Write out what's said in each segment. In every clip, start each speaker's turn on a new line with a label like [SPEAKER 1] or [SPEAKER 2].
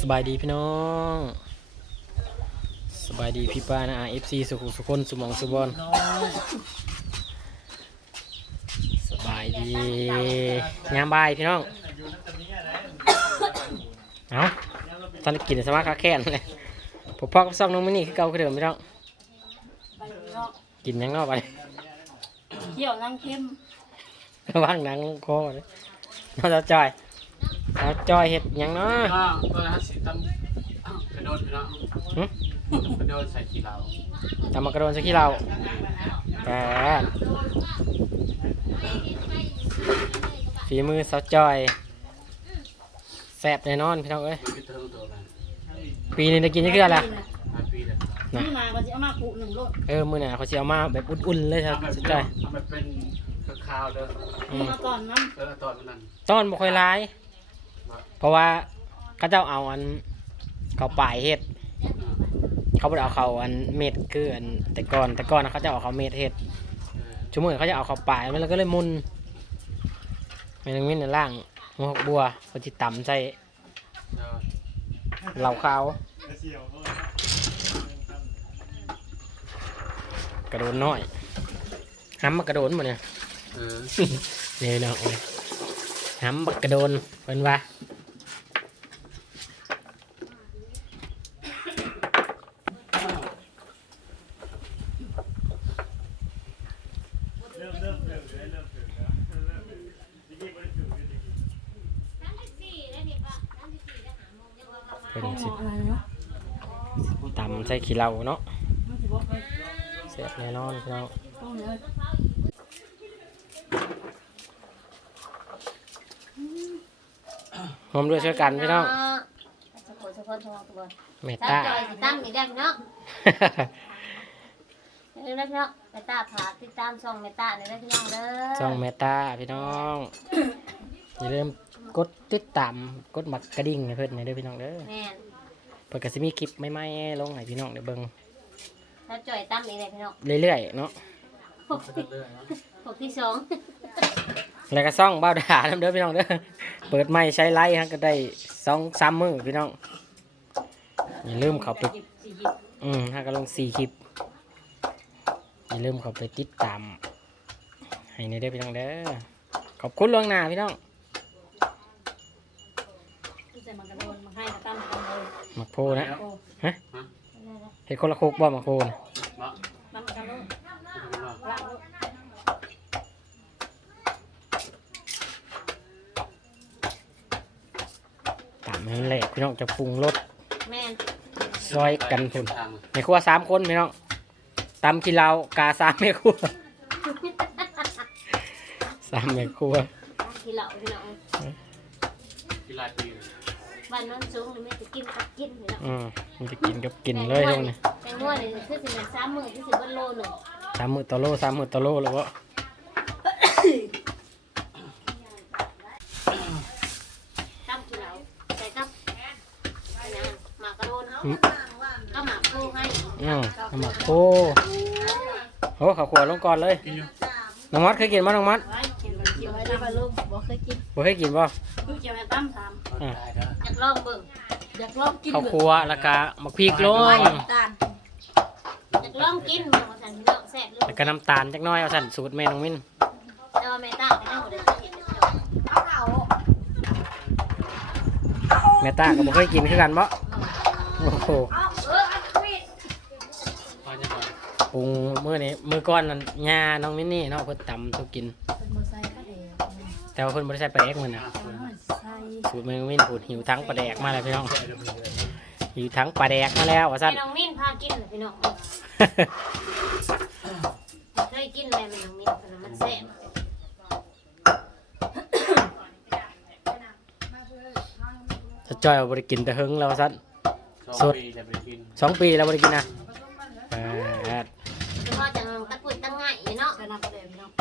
[SPEAKER 1] สบายดีพี่น้องสบายดีพี่ป้านะเอฟซีสุขุมสุคนสุหมองสุบอลสบายดียามบายพี่น้องเอาตอนนี้กินสมาคาแค่นเลยผมพ่อกับซองน้องมินี่คือเก่าคือเดิมพี่น้อง
[SPEAKER 2] ไปเนาะ
[SPEAKER 1] กินหยังเนอกไป
[SPEAKER 2] เที่ยวนั่งเข้ม
[SPEAKER 1] ระวังหนังคอเลยน้องสาวจอยสาวจอยเห็ดหยังเนาะ
[SPEAKER 3] ก็เพื่อให้สิตั้งกระโดดพี่น้อง
[SPEAKER 1] หึ
[SPEAKER 3] กระโดดใส่ขี้เหล้า
[SPEAKER 1] ตำมากระโดนสักขี้เราแปดฝีมือสาวจอยแซ่บแน่นอนพี่น้องเอ้ย
[SPEAKER 3] มันก็เทิงตัวมัน
[SPEAKER 1] ปีนี้ได้กินยังไงล่ะ
[SPEAKER 3] มาปีเลย
[SPEAKER 2] นี่มาก็จะเอามาปูหนึ่งโลด
[SPEAKER 1] เออมือหน่ะเขาจะเอามาแบบอุ่นๆเลยครับ
[SPEAKER 3] เอาแบบ
[SPEAKER 1] สาวจอย
[SPEAKER 3] เอาแบบเป็นข้าวๆเด้อ
[SPEAKER 1] อืม
[SPEAKER 2] มาก่อนน้
[SPEAKER 3] เออตอนนั้น
[SPEAKER 1] ต้นบ่ค่อยร้าย เพราะว่าเขาเจ้าเอาอันเขาป่ายเฮ็ด เขาบ่ได้เอาเขาอันเม็ดคืออันแต่ก่อนแต่ก่อนนะเขาจะเอาเขาเม็ดเฮ็ดชั่วโมงเขาจะเอาเขาป่ายมันแล้วก็เลยมุนแม่นางมิ้นในล่างหัวหกบัวเขาจิตำใส่เหล่าขาวกระโดนน้อยห้ำมากระโดนหมดเนี่ย
[SPEAKER 3] เออ
[SPEAKER 1] เนี่ยเนาะโอ้ยห้ำบักกระโดนเป็นว่า เป็นำสิ
[SPEAKER 2] อะไรเนาะ
[SPEAKER 1] ตำใส่ขี้เหล่าเนาะ
[SPEAKER 2] มันจะบอกไป
[SPEAKER 1] เสียบแน่นอนพี่น้อง
[SPEAKER 2] ต้องเลย
[SPEAKER 1] หอมด้วยช่วยกันพี่น้อง
[SPEAKER 4] สกุลสกุลสกุลสกุล
[SPEAKER 1] เมต
[SPEAKER 4] ตั้
[SPEAKER 1] ตา
[SPEAKER 4] งใจสิตั้งอีกแล้วเนาะ เรื่องเนาะเมตตาผากติดตามช่องเมตตาในเรื่องพี่น้องเด้อ
[SPEAKER 1] ช่องเมตตาพี่น้อง อย่าลืมกดติดตามกดหมักกระดิ่งให้เพื่อนในอยเด้อพี่น้องเด้อ
[SPEAKER 4] แม่น
[SPEAKER 1] เพื่อนก็สิมีคลิปใหม่ๆลงให้พี่น้องได้เบิ่ง
[SPEAKER 4] ถ้าจ่อยตั้มอีกเลยพี่น้อง
[SPEAKER 1] เรื่อยๆเนาะ
[SPEAKER 4] พวกที่พวกที่สอง
[SPEAKER 1] แล้วก็ซ่องบ้าวด่าน้ำเด้อพี่น้องเด้อเปิดไม้ใช้ไลท์ฮะก็ได้สองสามมือพี่น้องอย่าลืมเข้าไป
[SPEAKER 2] หยิบสี่หยิบ
[SPEAKER 1] อืมถ้าก็ลงสี่คลิป อย่าลืมเข้าไปติดตาม ให้ในเด้อพี่น้องเด้อขอบคุณล่วงหน้าพี่น้อง
[SPEAKER 2] ที่ใส่มันกระโดนมาให้กระตั้มกันเลย
[SPEAKER 1] หมักโพนะ
[SPEAKER 2] โอ้
[SPEAKER 1] เห็ดคนละโคกบ่หมักโพนะ
[SPEAKER 3] มา
[SPEAKER 2] น้ำกันโลด
[SPEAKER 3] มา
[SPEAKER 2] ละโลด
[SPEAKER 1] ตามให้มันแหลกพี่น้องจะปรุงรส
[SPEAKER 4] แม่น
[SPEAKER 1] ซอยกันพุ่น
[SPEAKER 3] ทาง
[SPEAKER 1] ในครัวสามคนพี่น้อง ตำกินเหล้ากาสามแม่ครัวสามแม่ครัว
[SPEAKER 4] ที่เหล่าพี่น้อง
[SPEAKER 3] กีฬาปี
[SPEAKER 4] บ้านโน้นสูงนี่ไม่จะกินกับกินพี่น้อง
[SPEAKER 1] อืมมันจะกินกับกินเลยตรงนี้
[SPEAKER 4] แตงโมนี่คือสิเป็นสามมื้อที่สิเป็นโลหนึ่ง
[SPEAKER 1] สามมือต่อโลสามมือต่อโลแล้วก็
[SPEAKER 4] ตั้มที่เหล่าใส่กับอันนั้นหมากกระโดนเนาะก็หมากโคให้
[SPEAKER 1] อืมเอาหมักโพโอ้ข้าวขัวลงก่อนเลย
[SPEAKER 3] กินอยู่
[SPEAKER 1] น้องมัดเคยกินมั้ยน้องมัด
[SPEAKER 2] ไว้กินมันกินไว้ได้ป่ะลูกบอกเคยกิน
[SPEAKER 1] บ่เคยกินป่ะ
[SPEAKER 2] ลูกเกี่ยวกับตั้มสาม
[SPEAKER 3] ได้เด้อ
[SPEAKER 4] อยากลองเบิ่ง
[SPEAKER 2] อยากลองกิน
[SPEAKER 1] ข้าวขัวแล้วก็หมักพริกลง
[SPEAKER 2] ตาล
[SPEAKER 4] อยากลองกินเบิ่งว่าซั่นพี่น้องแซ่บเลย
[SPEAKER 1] แล้วก็น้ำตาลจักหน้อยเอาสั่นสูตรแม่น้องมิ้น
[SPEAKER 4] แต่ว่าแม่ตาก็ยังบ่ได้เคยเห็นเลยพี่น้อง
[SPEAKER 1] แม่ตาก็บ่เคยกินคือกันบ่โอ้โห
[SPEAKER 3] พอจะมา
[SPEAKER 1] ปรุงมื้อนี้มื้อก่อนนั่นย่าน้องมิ้นนี่เนาะเพิ่นตำสุกิน
[SPEAKER 2] เป็นโมไซค์ก็เด็ก
[SPEAKER 1] แต่ว่าเพิ่นบ่ได้ใส่ปลาแดกมื้อน่ะ
[SPEAKER 2] ใส่
[SPEAKER 1] สูตรแม่น้องมิ้นพูดหิวทั้งปลาแดกมาแล้วพี่น้องหิวทั้งปลาแดกมาแล้วว่าซั่น
[SPEAKER 4] แม่น้องมิ้นพากินเลยพี่น้องเคยกินแล้วแม่น้องมิ้นเพิ่นว่ามันแซ่บ
[SPEAKER 1] จะจ้อยเอาบ่ได้กินแต่หึงแล้วว่าซั่น
[SPEAKER 3] สองปีจะไปกิน
[SPEAKER 1] สองปีแล้วบ่ได้กินนะแปด
[SPEAKER 4] คือ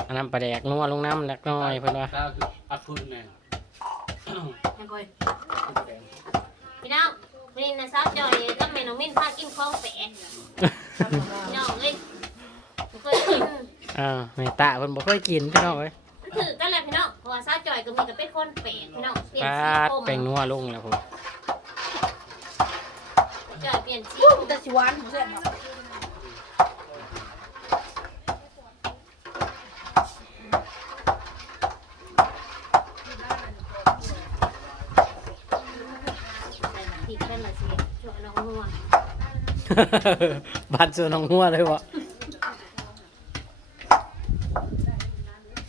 [SPEAKER 4] องอัน
[SPEAKER 2] นั้น
[SPEAKER 1] ปลาแดกนัวลงน้ำเล็กน้อยเพิ่นว่า
[SPEAKER 3] ข้าวคือปัดพุ่นเนี่ย
[SPEAKER 2] ยังก่อย
[SPEAKER 4] พี่น้องวันนี้นะสาวจอยกับแม่น้องมิ้นพากินของแปลกพี่น้องเอ้ยบ่เคยกิน
[SPEAKER 1] อ่าแม่ตาเพิ่นบ่เคยกินพี่น้องเอ้ย
[SPEAKER 4] ถือกันแหละพี่น้องเพราะว่าสาวจอยก็มีก็เป็นคนแปลกพี่น้องเปลี่ยน
[SPEAKER 1] ปลา
[SPEAKER 4] สี
[SPEAKER 1] ด
[SPEAKER 4] ผม
[SPEAKER 1] แป้งนัวลงแล้วผม
[SPEAKER 4] จ่อยเปลี่ยนชี
[SPEAKER 2] แต่สิหวานบ่แซ่บเนาะ
[SPEAKER 4] ใส่พริกเป็นละสิช่วยน้องหัว
[SPEAKER 1] บานส่วนของหัวเลยวะ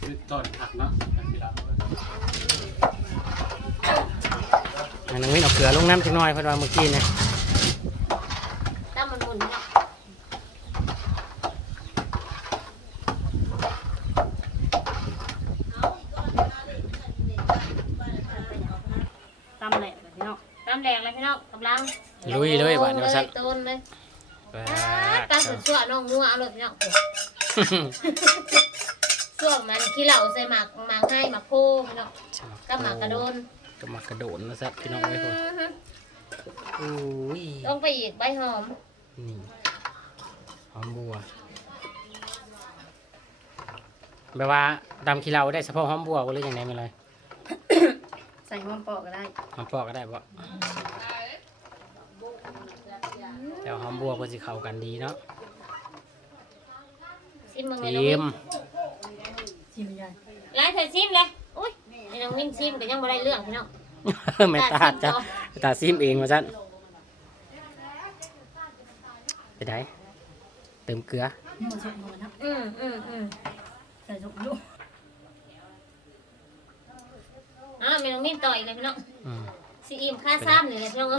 [SPEAKER 3] คือต้นหักเนาะอันที่เรา
[SPEAKER 1] อันน้องมิ้นเอาเกลือลงน้ำจักหน่อยเพิ่นว่าเมื่อกี้เนี่ย
[SPEAKER 4] ตั้มมันหมุนเนาะตำแหลกเลยพี่น้องตำแหลกเลยพี่น้องกำลัง
[SPEAKER 1] ลุยเลยบาดเดี๋ยวสั่น
[SPEAKER 4] ต้นเลย
[SPEAKER 1] บา
[SPEAKER 4] ตา
[SPEAKER 1] ด
[SPEAKER 4] สุดชั่วน้องงัวเอาเลยพี่น้องช่วงมันขี้เหล่าใส่หมากหมากให้หมากโพพี่น้องก็หมากกระโดน
[SPEAKER 1] ก็มากระโดดนะสัตว์พี่น้องไว้พุ่นอุ้ย
[SPEAKER 4] ต้องไปอีกใบหอม
[SPEAKER 1] นี่หอมบัวแปลว่าดำขี้เราได้เฉพาะหอมบัวก็เลยอย่างไรไม่เลย
[SPEAKER 2] ใส่หอมปอกก็ได้
[SPEAKER 1] หอมปอกก็ได้บ่ แต่ว่าหอมบัวก็สิเข้ากันดีเนาะ
[SPEAKER 4] ซิมมึง
[SPEAKER 1] เต
[SPEAKER 4] เลยน้อง
[SPEAKER 1] รี
[SPEAKER 4] วิ
[SPEAKER 1] ย
[SPEAKER 4] น
[SPEAKER 1] ม
[SPEAKER 2] ชิมยาย
[SPEAKER 4] ไล่เธอซิมเลยอุ้ยไอ้น้องวินซิมก็ยังบ่ได้เรื่องพี่น้อง
[SPEAKER 1] ไม่ตาดจ้ะตาซิมเองว่าซั่นไปไหนเติมเกลือ
[SPEAKER 2] หมูสุกหมูนะ
[SPEAKER 4] อืมอืมอืม
[SPEAKER 2] ใส่สุกลูก
[SPEAKER 4] อ้าวแม่น้องวินต่ออีกเลยพี่น้อง
[SPEAKER 1] อืม
[SPEAKER 4] ซีอิมค่าซ้ำเลยพี่น้องว่า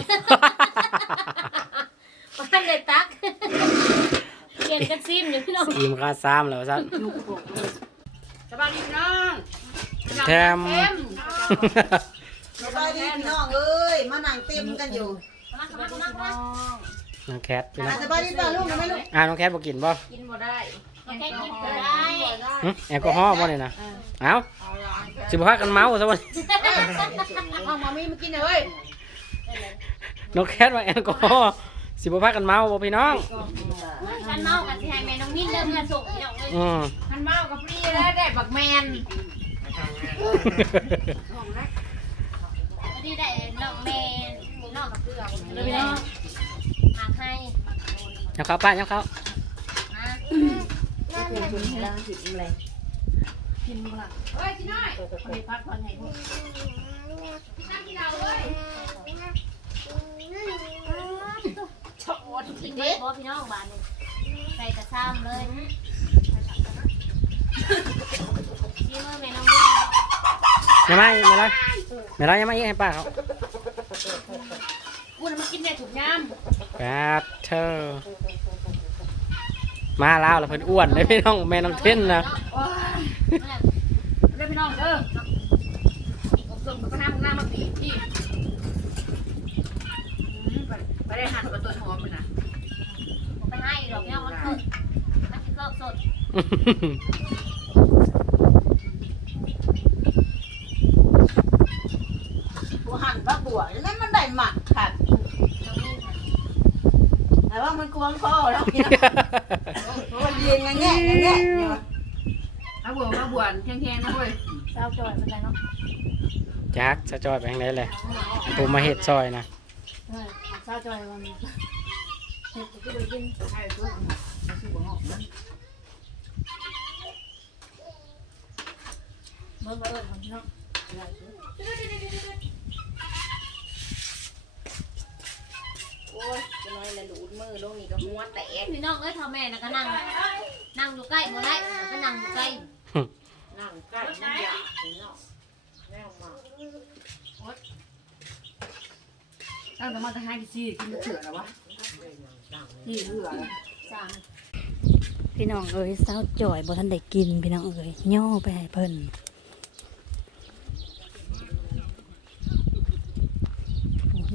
[SPEAKER 4] เลยตักเปลี่ยนกันซิมอยู่พี่น้อง
[SPEAKER 1] ซีมค่าซ้ำแล้วว่าซั่น
[SPEAKER 2] ลูกปอก
[SPEAKER 5] สบายดีพี่น้อง
[SPEAKER 1] แถม
[SPEAKER 5] สบายดีพี่น้องเอ้ยมานั่งเต็มกันอยู่
[SPEAKER 4] มามามามา
[SPEAKER 1] น้องแคทพี่น้
[SPEAKER 5] อะ
[SPEAKER 1] อง
[SPEAKER 5] สบายดีป่ะลูกนะแม่ลูก
[SPEAKER 1] อ่าน้องแคทบ่กินบ่
[SPEAKER 5] กินบ่ได้
[SPEAKER 4] มา แค่กินก็ได้
[SPEAKER 1] หึแอลกอฮอล์บ่เนี่ยนะเอ้าสิบ่พากันเมาซะบ่
[SPEAKER 5] เอามามีมากินเอ้ย
[SPEAKER 1] น้องแคทว่าแอลกอฮอล์สิบ่พากันเมาบ่พี่น้อง
[SPEAKER 4] ฉันเมากันสิให้แม่น้องวินเริ่มเงินส่งพี่น้องเลย
[SPEAKER 1] อืม
[SPEAKER 5] มันเมากับฟรีแล้วได้บักแมน
[SPEAKER 4] วันนี้ได้น้องแม่น้องกับเพื่อนเลยพี่น้องหาให้
[SPEAKER 1] ยังเข้าป้ายังเข้า
[SPEAKER 4] มา
[SPEAKER 2] กินบ่ล่ะ
[SPEAKER 5] เฮ้ยกินหน่อย
[SPEAKER 2] คนนี้พักคนไหนพวก
[SPEAKER 5] นั่งกินเอาเลย
[SPEAKER 4] ชอบวอดกินเด็กบ่พี่น้องบ้านนี่ใส่กระซ้ำเลยซีมือแม่น้อง
[SPEAKER 1] ยังไม่ไม่ไรไม่ไรยังไม่ยิงให้ป้าเขา
[SPEAKER 5] กูน่ะมากินได้ถูกยาม
[SPEAKER 1] แปดเธอ มาแล้วแล้วเพิ่นอ้วนเลยพี่น้องแม่น้องเท่นนะ
[SPEAKER 5] โอ้ยเด้อพี่น้องเด้อผมส่งไปทางหน้ามาปีที่อืมไปไปได้หั่นกับต้นหอมมันน่ะ
[SPEAKER 4] ไปให้ดอกพี่น้องมันคือมันคือก็สด
[SPEAKER 5] กูหั่นบักบัวแล้วมันได้หมักค่ะ
[SPEAKER 4] น้องวิน
[SPEAKER 5] แต่ว่ามันกวงคอแล้วเนี่ยมันเรียนไงแง่ไงแง่เนี่ย เอาบัวมาบวนแข็งๆนะเว้ย
[SPEAKER 2] เจ้าจอยเป็นไรเนาะ
[SPEAKER 1] จักจะจอยไปทางไหนเลยผมมาเฮ็ดซอยนะ
[SPEAKER 2] เออเจ้าจอยมันเฮ็ดก็ได้กิน
[SPEAKER 5] ใช่ตัวชื่อบัวหอมนะ
[SPEAKER 2] เบิ่งมาเอิ้นของพี่น้อง
[SPEAKER 5] โอ้ยจะน้อยละหลูดมือลงนี่ก็ม้วนแตก
[SPEAKER 4] พี่น้องเอ้ยทอแม่น่ะก็นั่งนั่งอยู่ใกล้บ่ได้ก็นั่งอยู่ใกล้
[SPEAKER 5] นั่งใกล้มันอยากพี่น้องแม่มา
[SPEAKER 2] ตั้งแต่มาจะให้ซีกินเถื่อแล้ววะ
[SPEAKER 5] ที่เหลือ
[SPEAKER 4] สาม
[SPEAKER 2] พี่น้องเอ้ยเศร้าจ่อยบ่ทันได้กินพี่น้องเอ้ยย่อไปให้เพิ่น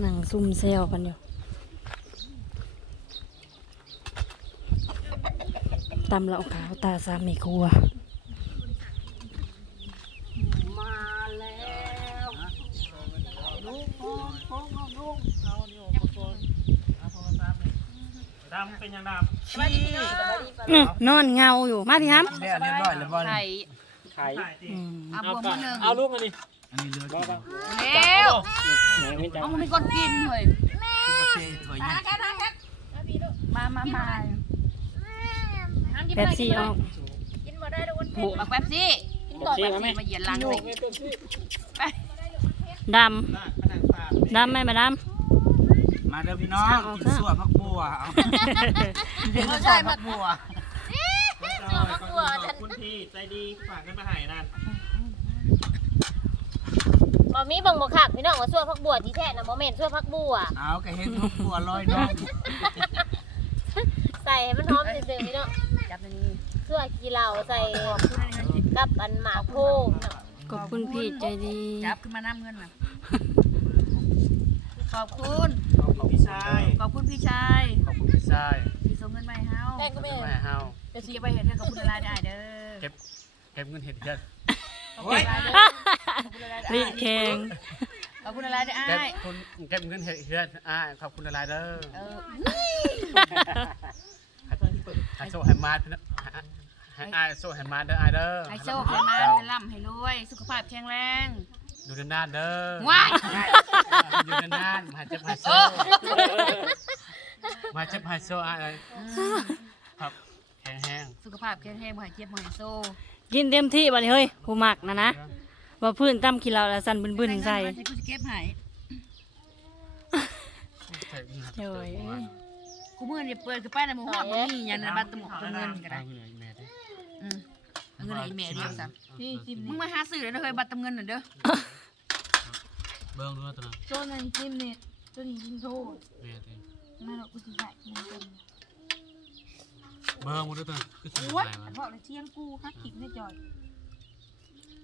[SPEAKER 2] นั่งซุ่มเซลกันอยู่ตำเหล่าขาวตาสามในครัว
[SPEAKER 5] มาแล้วลูกพ่อพ่อลูกเอาเนี่ยมาก่อน
[SPEAKER 3] ดำ เป็นยังด
[SPEAKER 2] อื้อนอนเงาอยู่มาพี่ฮัมำ
[SPEAKER 3] เรียบร้อยแล้วบอล
[SPEAKER 5] ไข่
[SPEAKER 1] ไข่
[SPEAKER 2] อืม
[SPEAKER 5] เอาบัวมาหนึ่ง
[SPEAKER 3] เอาลูกมาดิอันนี้เลือดบ้าบ้า
[SPEAKER 5] แล้ว
[SPEAKER 1] แม่ไม่จับ
[SPEAKER 5] เอามันมีคนกินเฮ้ย
[SPEAKER 3] เทถอย
[SPEAKER 5] มาแค่นั้นมามามา
[SPEAKER 2] แป๊บซี่ออก
[SPEAKER 5] กินบ่ได้ดอกบุกแป๊บซี่กินก่อนแป๊บซี่มาเหยียดหลังเลยไป
[SPEAKER 2] ดำดำไหมมาด
[SPEAKER 6] มาเด้อพี่น้องกินสั่วพักบัวเอากินสั่วพักบัว
[SPEAKER 4] ตัวพักบัวฉัน
[SPEAKER 6] คุณพี่ใจดีฝากกันมาให้นั่น
[SPEAKER 4] บ่มีบังบ่คักพี่น้องว่าซั่วพักบัวที่แท้น่ะบ่แม่นซั่วพักบัว
[SPEAKER 6] เอาก็เห็นพักบัวลอยน้อง
[SPEAKER 4] ใส่ให้มันหอมซื่อๆพี่น้อง
[SPEAKER 5] จับอันนี้
[SPEAKER 4] ซั่วกีเหล่าใส่กับอันหมากโพงเนาะำ
[SPEAKER 2] ขอบคุณพี่ใจดี
[SPEAKER 5] จับขึ้นมาน้ำเงินน่ะขอบคุณ
[SPEAKER 6] ขอบคุณพี่ชาย
[SPEAKER 5] ขอบคุณพี่ชาย
[SPEAKER 6] ขอบคุณพี่ชาย
[SPEAKER 5] ที่ส่งเงินมาให้เฮา
[SPEAKER 4] แต่ก็ไม่
[SPEAKER 6] มาให้เฮา
[SPEAKER 5] เดี๋ยวสิไปเห็นให้ขอบคุณรายได้เด้อ
[SPEAKER 6] เก็บเก็บเงินเห็ดเดือน
[SPEAKER 5] ขอบคุณรายได้ขอบคุณรายได้
[SPEAKER 2] รีดแข็ง
[SPEAKER 5] ขอบคุณรายได้
[SPEAKER 6] เก็บ
[SPEAKER 5] อ้าย
[SPEAKER 6] คุณเก็บเงินเห็ดเดือนอ่าขอบคุณหลายๆเด้อ
[SPEAKER 5] เออ
[SPEAKER 6] ให้โซ่ให้มาพี่น้องให้อายโซ่ให้มาเด้ออายเด้อ
[SPEAKER 5] ให้โชคให้มาให้ร่ำให้รวยสุขภาพแข็งแรง
[SPEAKER 6] อยู่นานๆเด้อ
[SPEAKER 5] ว้าย
[SPEAKER 6] อยู่นานๆมาเจ็บให้โซ่มาเจ็บให้โซ่อายเอ้ยครับแข็งแห้ง
[SPEAKER 5] สุขภาพแข็งแรงบ่ให้เจ็บบ่ให้โซ่
[SPEAKER 2] กินเต็มที่บัดนี้เฮ้ยผู้มักนะนะว่าพื้นตั้มขี้เราแล้วสั่นบึนๆใส่
[SPEAKER 5] กูจะเก็บให้
[SPEAKER 6] ใส่เงิน
[SPEAKER 2] โอ้ย
[SPEAKER 5] กูมื้อนี่เปิดคือไปในหมู่ฮอดบ่มีหยังในบัตรตะหมกตะเงินก็ได้
[SPEAKER 6] เอาเงินให้แม่ดิ
[SPEAKER 5] อืมเอาเงินให้แม่เดียวซะมึงมาหาซื้อเด้อเฮ้ยบัตรตะเงินน่ะเด้อ
[SPEAKER 6] เบิ่งดูว่าตัวนั้น
[SPEAKER 7] โซนนั้นจิ้มเน็ตตัวนี้จิ้มโทษ
[SPEAKER 6] แม่ดิ
[SPEAKER 7] มาหรอกกูสิใส่มันเป็น
[SPEAKER 6] เบิ่งดูตัวนั้นคือสิ
[SPEAKER 7] โอ้ย
[SPEAKER 6] ไปวะ
[SPEAKER 7] เพราะอะไรเที่ยงกูฮักขิงได้จอย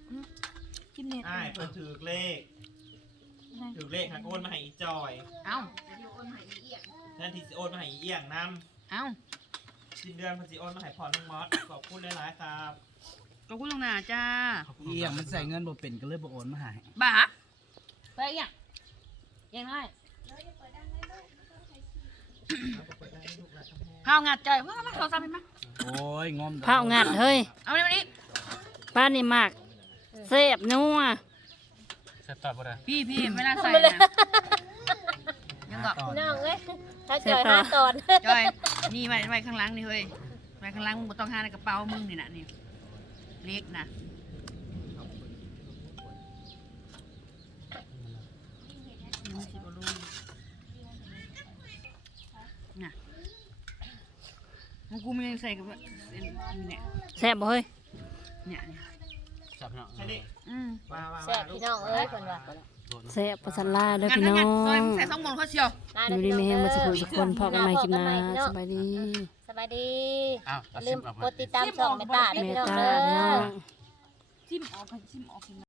[SPEAKER 7] อืมจิ้มเน็ต
[SPEAKER 8] ใช่เพิ่นถือเลขถือเลขหักโอนมาให้อีจอย
[SPEAKER 5] เอ้า
[SPEAKER 8] นั่นที่สิโอนมาให้อีเอี่ยงน
[SPEAKER 5] เอ้าำ
[SPEAKER 8] สิ้นเดือนเพันสิโอนมาให้พรน้องมอสขอบคุณหลายๆครับ
[SPEAKER 5] ขอบคุณลวงหน้าจ้า
[SPEAKER 6] เอียงมันใส่เงินบ่เป็นก็เลยบ่โอนมาให้
[SPEAKER 5] บ้า ไปอีกอย่างยังไงข้าวงัดใจว่ามาโทรศัพท์เห็นไหม
[SPEAKER 6] โอ้ยงอม
[SPEAKER 2] ผ้างัดเฮ้ย
[SPEAKER 5] เอาไปวันนี้
[SPEAKER 2] ป้านนี่มากเสียบนัว
[SPEAKER 6] เสร็จตอบบ่ได้
[SPEAKER 5] พี่พี่เวลาใส่นะยังก็
[SPEAKER 4] พี่น้องเอ้ยถ้าจอยหาตอน
[SPEAKER 5] จอยนี่ไว้ไว้ข้างหลังนี่เฮ้ยไว้ข้างหลังมึงบ่ต้องหาในกระเป๋ามึงนี่นะนี่เล็กนะ มึงสิบ่รู้น่ะมึงกูมันยังใส่กับว่าเนี่ย
[SPEAKER 2] แซ่บบ่เฮ้ย
[SPEAKER 5] เนี่ยเนี่ย
[SPEAKER 6] จับพี่น้อง
[SPEAKER 8] ใช่ดิ
[SPEAKER 5] อืม
[SPEAKER 8] ว่าว่า
[SPEAKER 4] แซ่บพี่น้องเอ้ยเพิ่นว่า
[SPEAKER 2] แซ่บประสันลาเด้อ
[SPEAKER 5] งั้น
[SPEAKER 2] พี่น้อ
[SPEAKER 5] งั้นซอย
[SPEAKER 2] ง
[SPEAKER 5] มึงใส่สองหมอนเขาเชียว
[SPEAKER 4] ลา
[SPEAKER 2] อ
[SPEAKER 4] เด้
[SPEAKER 2] ยู่ดีมีแฮงมา
[SPEAKER 4] พี่
[SPEAKER 2] สุ
[SPEAKER 4] น้
[SPEAKER 2] ขสุขคนพอกันใหม่คลิปหน้าสบายดี
[SPEAKER 4] สบายดี
[SPEAKER 6] อ้าว
[SPEAKER 4] อย่า
[SPEAKER 6] ตัด
[SPEAKER 4] ลื
[SPEAKER 6] สิ
[SPEAKER 4] ม
[SPEAKER 6] นออก
[SPEAKER 4] ก
[SPEAKER 6] มา
[SPEAKER 4] ดติดตามช่องเมตตาด้วย
[SPEAKER 2] เม
[SPEAKER 4] พี่
[SPEAKER 2] ต
[SPEAKER 4] น้อง
[SPEAKER 2] ตา
[SPEAKER 4] เด้
[SPEAKER 2] พี่น้อ
[SPEAKER 4] อ
[SPEAKER 2] ง
[SPEAKER 7] จิ้มออกกันจิ้มออกกิน